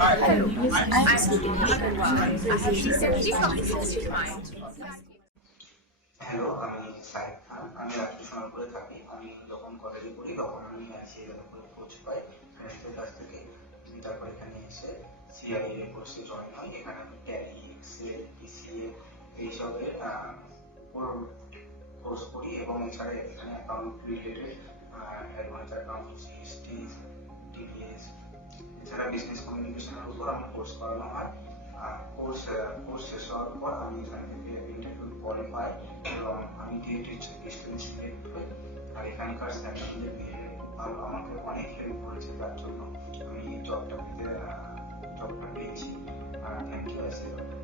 Hello, I'm Sriti and I have recently completed my hello, আমি সাইদ খান। আমি রাত্রিশন করে থাকি। আমি যখন কলেজে পড়ি তখন আমি আইসিএল করে কোচ পাই ফ্রেন্ডসদের কাছ থেকে। তারপর এখানে এসে সিআইএ এর কোর্সে জয়েন হই। এখানে আমি ট্যালি, এক্সেল, পিসিএ এইসবের কোর্স করি এবং এছাড়া এখানে account related advance account, GST, DPS, এছাড়া বিজনেস কমিউনিকেশনের উপর আমার কোর্স করানো হয়। কোর্স শেষ হওয়ার পর আমি এখান থেকে ইন্টারভিউ কল পাই এবং আমি ডিএড ডিস্টেন্স সিলেক্ট হই। আর এখানকার স্যালারি ভালো, আমাকে অনেক হেল্প করেছে, তার জন্য আমি জবটা পেয়েছি। Thank you.